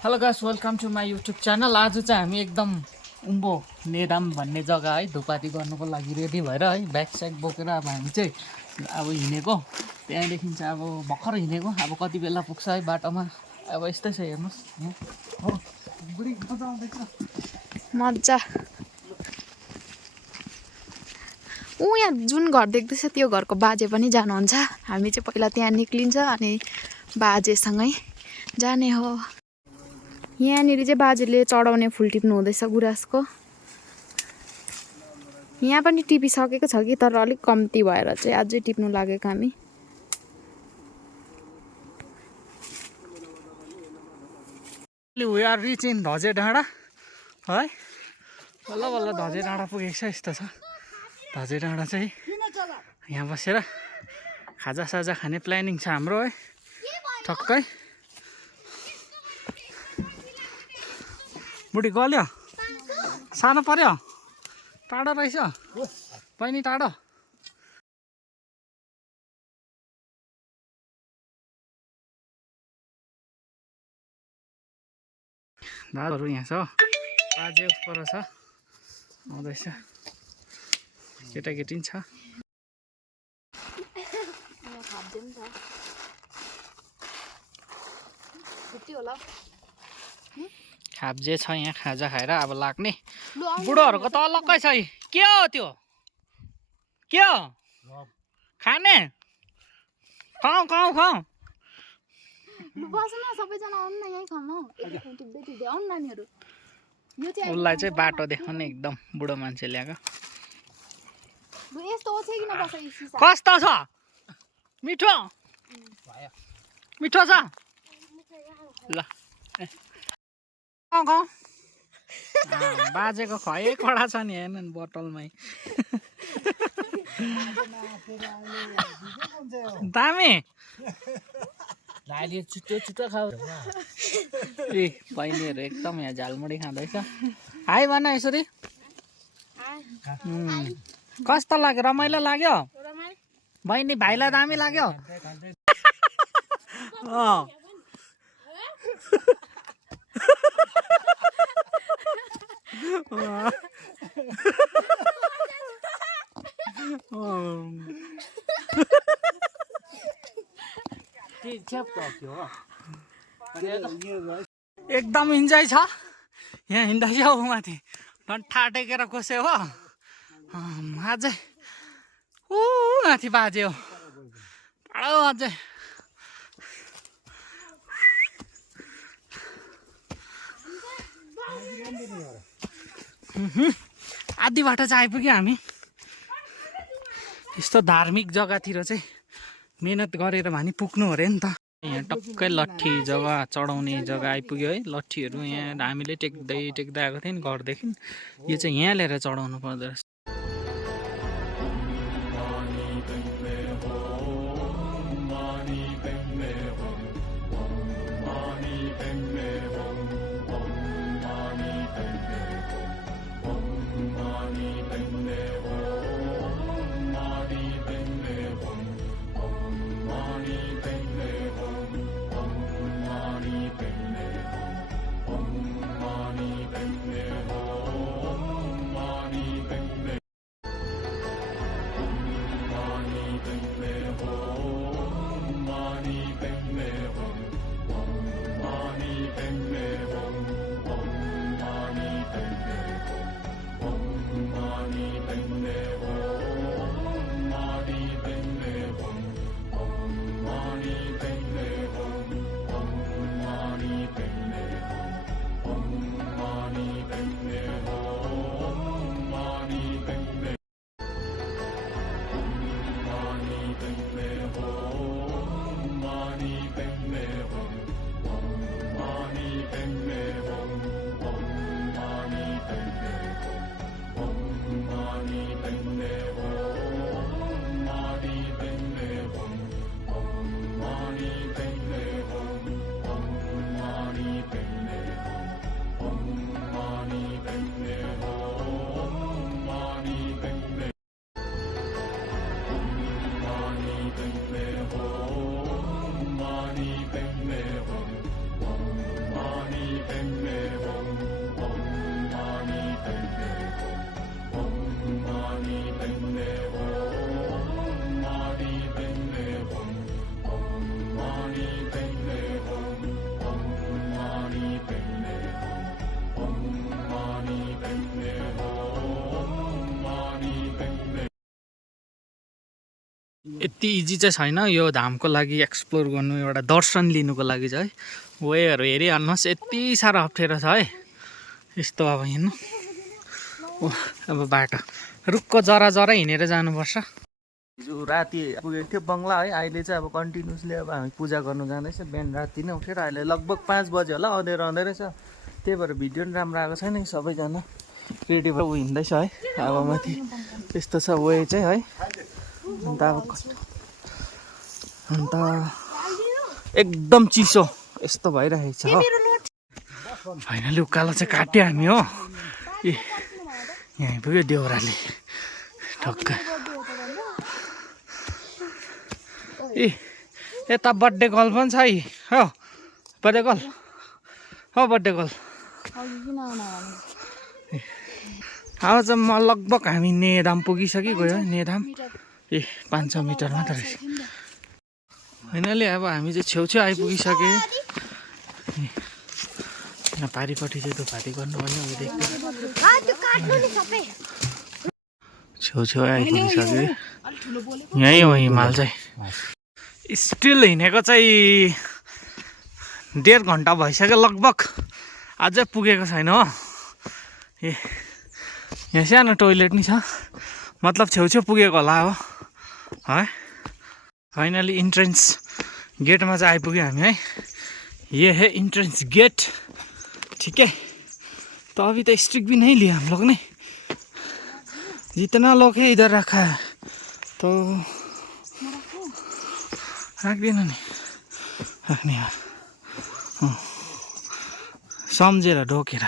Hello guys, welcome to my YouTube channel. आज चाहिँ हामी एकदम उम्बो नेदाम भन्ने जग्गा है धुपाती गर्नुको लागि रेडी भएर है ब्याग स्याग बोकेर अब हामी चाहिँ अब हिँडेको। त्यहाँदेखि चाहिँ अब भर्खर हिँडेको, अब कति बेला पुग्छ है बाटोमा। अब यस्तै छ, हेर्नुहोस् हो बुढी मजा आउँदैछ, मजा। यहाँ जुन घर देख्दैछ त्यो घरको बाजे पनि जानुहुन्छ। हामी चाहिँ पहिला त्यहाँ निक्लिन्छ अनि बाजेसँगै जाने हो। यहाँनिर चाहिँ बाजेले चढाउने फुल टिप्नु हुँदैछ गुराँसको। यहाँ पनि टिपिसकेको छ कि, तर अलिक कम्ती भएर चाहिँ अझै टिप्नु लागेको हामी। वी आर रिच इन धजे डाँडा है। बल्ल बल्ल धजे डाँडा पुगेको छ। यस्तो छ धजे डाँडा चाहिँ। यहाँ बसेर खाजासाजा खाने प्लानिङ छ हाम्रो है ठक्कै। बुढी गल्यो, सानो पर्यो, टाढो रहेछ बहिनी, टाढो। दाजुहरू यहाँ छ, बाजे पर छ, आउँदैछ, केटाकेटी छ। खाब्जे छ यहाँ, खाजा खाएर अब लाग्ने। बुढोहरूको त अलग्गै छ। के हो त्यो, के हो खाने? खाऊ खाऊ खाऊ। उसलाई चाहिँ बाटो देखाउने एकदम बुढो मान्छे ल्याएको। कस्तो छ? मिठो मिठो छ ल। बाजेको खै कडा छ नि, हेर्नु बोतलमै। दामी छिटो छिटो खाऊ। ए बहिनीहरू एकदम यहाँ झालमुडी खाँदैछ। हाई भन यसरी। कस्तो लाग्यो? रमाइलो लाग्यो बहिनी? भाइलाई दामी लाग्यो? एकदम इन्जोय छ यहाँ हिँड्दैछ। हो माथि ठा टेकेर कोसे हो अझै ऊ माथि बाजे हो टाढो अझै। आधी बाटो चाहिँ आइपुग्यो हामी। यस्तो धार्मिक जग्गातिर चाहिँ मेहनत गरेर भनी पुग्नु अरे नि त। यहाँ टक्कै लट्ठी जग्गा चढाउने जग्गा आइपुग्यो है। लट्ठीहरू यहाँ हामीले टेक्दै टेक्दै आएको थियो नि घरदेखि। यो चाहिँ यहाँ ल्याएर चढाउनु पर्दो रहेछ। यति इजी चाहिँ छैन यो धामको लागि एक्सप्लोर गर्नु, एउटा दर्शन लिनुको लागि चाहिँ है। वेहरू हेरिहाल्नुहोस् यति साह्रो अप्ठ्यारो छ है। यस्तो अब हिँड्नु अब बाटो रुखको जरा जरा हिँडेर जानुपर्छ। हिजो राति पुगेको थियो बङ्गला है। अहिले चाहिँ अब कन्टिन्युसली अब हामी पूजा गर्नु जाँदैछ। बिहान राति नै उठेर अहिले लगभग 5 बज्यो होला, अँध्यारो अँध्यारै छ। त्यही भएर भिडियो पनि राम्रो आएको छैन कि सबैजना रेडी भएर हिँड्दैछ है। अब माथि त्यस्तो छ वे चाहिँ है। अन्त एकदम चिसो यस्तो भइरहेको छ हो। फाइनली उकालो चाहिँ काट्यो हामी हो। ए यहाँ पुग्यो देउराली ठक्क। ए यता बर्थडे गर्ल पनि छ है हो। बर्थडे गर्ल हो, बर्थडे गर्ल। अब चाहिँ म लगभग हामी नेदाम पुगिसकिगयो है। नेदाम 500 मिटर मात्र रहेछ। फाइनली अब हामी चाहिँ छेउछेउ आइपुगिसक्यो। यहाँ पारिपट्टि चाहिँ धुपाती गर्नुपर्ने अब देख्दै छेउछेउ आइपुगिसक्यो। यहीँ हो हिमाल चाहिँ। स्टिल हिँडेको चाहिँ 1.5 घन्टा भइसक्यो लगभग, अझै पुगेको छैन हो। ए यहाँ सानो टोइलेट नि छ, मतलब छेउछेउ पुगेको होला हो है। फाइनली इन्ट्रेन्स गेटमा चाहिँ आइपुग्यो हामी है। ये है इंट्रेंस गेट, ठीक है। तो अभी तो स्ट्रिक भी नहीं लिया हम लोग ने, जितना लोग है इधर रखा है तो रख देना, नहीं रखने यार, सम्झेर ढोकेर।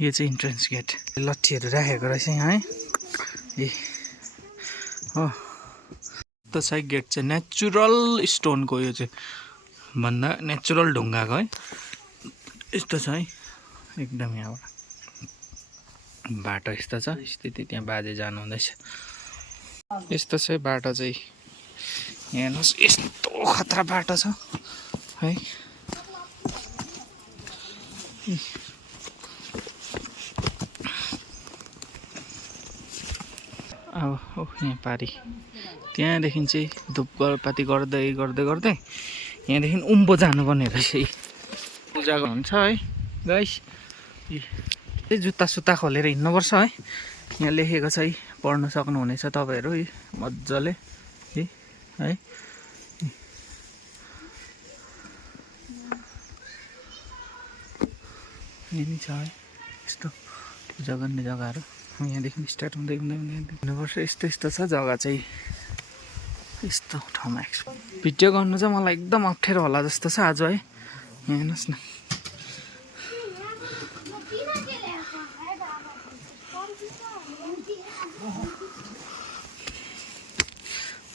यो चाहिँ इन्ट्रेन्स गेट, लट्ठीहरू राखेको रहेछ यहाँ है। ए हो त चाहिँ गेट चाहिँ नेचुरल स्टोनको, यो चाहिँ भन्दा नेचुरल ढुङ्गाको है। यस्तो छ है एकदम। यहाँबाट बाटो यस्तो छ, स्थिति त्यहाँ बाजे जानु हुँदैछ। यस्तो चाहिँ बाटो चाहिँ हेर्नुहोस्, यस्तो खतरा बाटो छ है। अब यहाँ पारी त्यहाँदेखि चाहिँ धुपपाती गर्दै गर्दै गर्दै यहाँदेखि उम्बो जानुपर्ने रहेछ। पूजा हुन्छ है गाइस। त्यही जुत्ता सुत्ता खोलेर हिँड्नुपर्छ है। यहाँ लेखेको छ है, पढ्न सक्नुहुनेछ तपाईँहरू मजाले है। यही छ है यस्तो पूजा गर्ने जग्गाहरू। यहाँदेखि स्टार्ट हुँदै हुँदै हुनुपर्छ। यस्तो यस्तो छ जग्गा चाहिँ, यस्तो ठाउँमा भिडियो गर्नु चाहिँ मलाई एकदम अप्ठ्यारो होला जस्तो छ आज है। यहाँ हेर्नुहोस् न,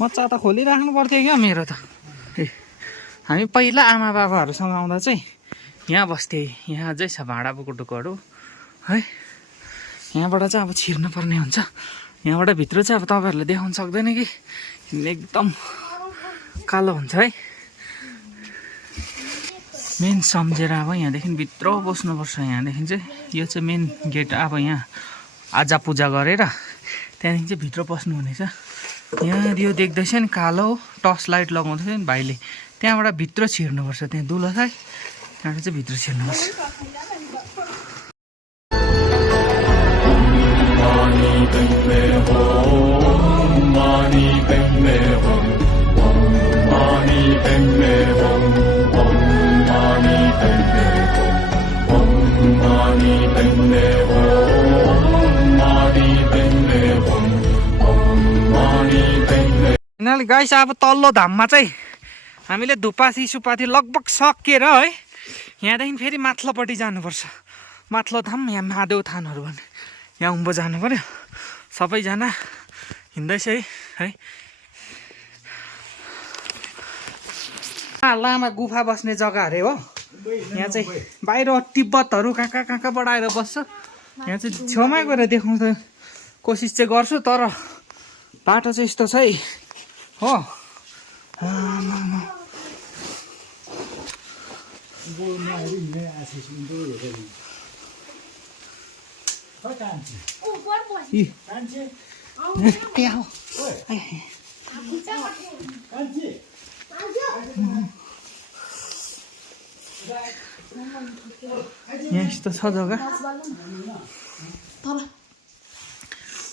मच्चा त खोलिराख्नु पर्थ्यो क्या मेरो त। हामी पहिला आमा बाबाहरूसँग आउँदा चाहिँ यहाँ बस्थेँ। यहाँ अझै छ भाँडा बुकुटुकोहरू है। यहाँबाट चाहिँ अब छिर्नु पर्ने हुन्छ। यहाँबाट भित्र चाहिँ अब तपाईँहरूले देखाउन सक्दैन कि एकदम कालो हुन्छ है। मेन सम्झेर अब यहाँदेखि भित्र बस्नुपर्छ। यहाँदेखि चाहिँ यो चाहिँ मेन गेट। अब यहाँ आजा पूजा गरेर त्यहाँदेखि चाहिँ भित्र पस्नु हुनेछ। यहाँ यो देख्दैछ नि कालो टर्च लाइट लगाउँदैछ नि भाइले, त्यहाँबाट भित्र छिर्नुपर्छ। त्यहाँ दुलो छ, त्यहाँबाट चाहिँ भित्र छिर्नुपर्छ। गाइस अब तल्लो धाममा चाहिँ हामीले धुपासी सुपाती लगभग सकेर है। यहाँदेखि फेरि माथिल्लोपट्टि जानुपर्छ। माथिल्लो धाम यहाँ महादेव थानहरू भने यहाँ उम्बो जानु पर्यो। सबैजना हिँड्दैछ है। लामा गुफा बस्ने जग्गा अरे हो। यहाँ चाहिँ बाहिर तिब्बतहरू कहाँ कहाँबाट आएर बस्छ। यहाँ चाहिँ छेउमै गएर देखाउन कोसिस चाहिँ गर्छु, तर बाटो चाहिँ यस्तो छ है हो। त्यहाँ यहाँ यस्तो छ जग्गा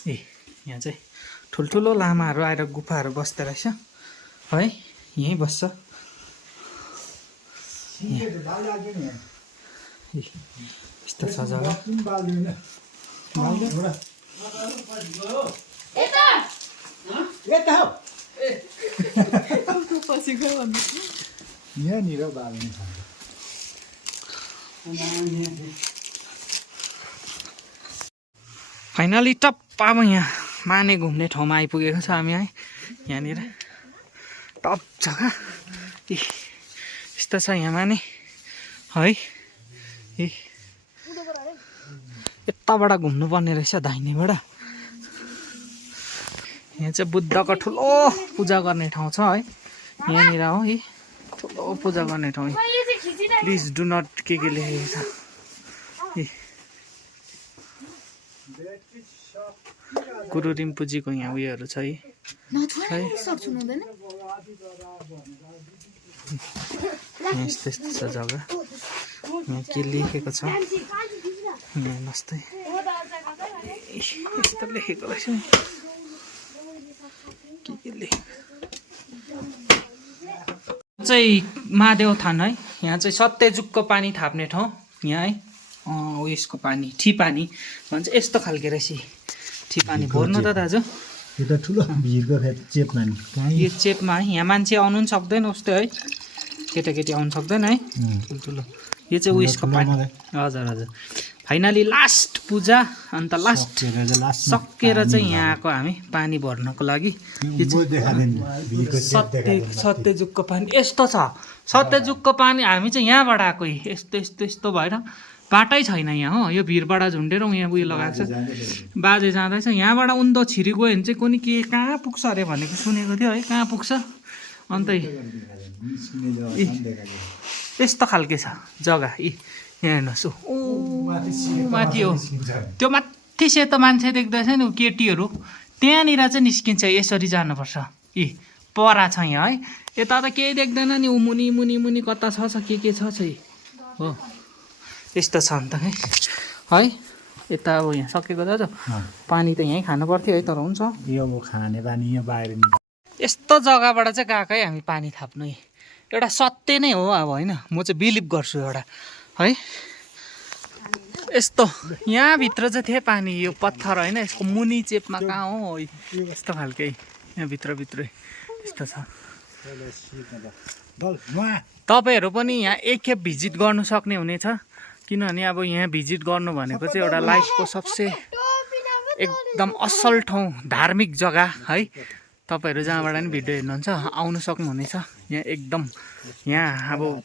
ए यहाँ चाहिँ ठुल्ठुलो लामाहरू आएर गुफाहरू बस्दो रहेछ है यहीँ बस्छ यस्तो छ जग्गा यहाँनिर बाल्नु छ फाइनली टप्प अब यहाँ माने घुम्ने ठाउँमा आइपुगेको छ हामी है यहाँनिर टप जग्गा यस्तो छ यहाँ माने है यताबाट घुम्नुपर्ने रहेछ दाहिनेबाट यहाँ चाहिँ बुद्धको ठुलो पूजा गर्ने ठाउँ छ है यहाँनिर हो है ठुलो पूजा गर्ने ठाउँ प्लिज डु नट के लेखेको छ गुरु रिम्पुजीको यहाँ उयोहरू छ है यहाँ यस्तो यस्तो छ जग्गा यहाँ के लेखेको छ यहाँ नस्तै यस्तो लेखेको रहेछ के लेखेको चाहिँ महादेव थान है यहाँ चाहिँ सत्यजुगको पानी थाप्ने ठाउँ यहाँ है उयसको पानी ठिपानी भन्छ यस्तो खालको रहेछ ठिपानी भर्नु त दाजु यो त ठुलो भिरको चेपमा यो चेपमा है यहाँ मान्छे आउनु पनि सक्दैन उस्तै है केटाकेटी आउनु सक्दैन है ठुल्ठुलो यो चाहिँ उयसको पानी हजुर हजुर फाइनली लास्ट पूजा अन्त लास्ट सकेर चाहिँ यहाँ आएको हामी पानी भर्नको लागि सत्यजुगको पानी यस्तो छ सत्यजुगको पानी हामी चाहिँ यहाँबाट आएको यस्तो यस्तो यस्तो भएर बाटै छैन यहाँ हो यो भिरबाट झुन्डेर यहाँ उयो लगाएको छ बाजे जाँदैछ यहाँबाट उन्दो छिरी गयो भने चाहिँ कुनै के कहाँ पुग्छ अरे भनेको सुनेको थियो है कहाँ पुग्छ अन्त यस्तो खालके छ जग्गा यहाँ हेर्नुहोस् माथि हो त्यो माथि सेतो मान्छे देख्दैछ नि केटीहरू त्यहाँनिर चाहिँ निस्किन्छ यसरी जानुपर्छ परा छ यहाँ है यता त केही देख्दैन नि मुनि मुनि मुनि कता छ के छ हो यस्तो छ अन्त है यता अब यहाँ सकेको दाजु पानी त यहीँ खानु पर्थ्यो है तर हुन्छ यो खाने पानी यो बाहिर यस्तो जग्गाबाट चाहिँ गएको है हामी पानी थाप्नु एउटा सत्य नै हो अब होइन म चाहिँ बिलिभ गर्छु एउटा है यस्तो यहाँभित्र चाहिँ थियो पानी यो पत्थर होइन यसको मुनि चेपमा कहाँ हो यस्तो खालके यहाँ भित्रभित्रै यस्तो छ तपाईँहरू पनि यहाँ एकखेप भिजिट गर्नु सक्ने हुनेछ किनभने अब यहाँ भिजिट गर्नु भनेको चाहिँ एउटा लाइफको सबसे एकदम असल ठाउँ धार्मिक जग्गा है तपाईँहरू जहाँबाट पनि भिडियो हेर्नुहुन्छ आउनु सक्नुहुनेछ यहाँ एकदम यहाँ अब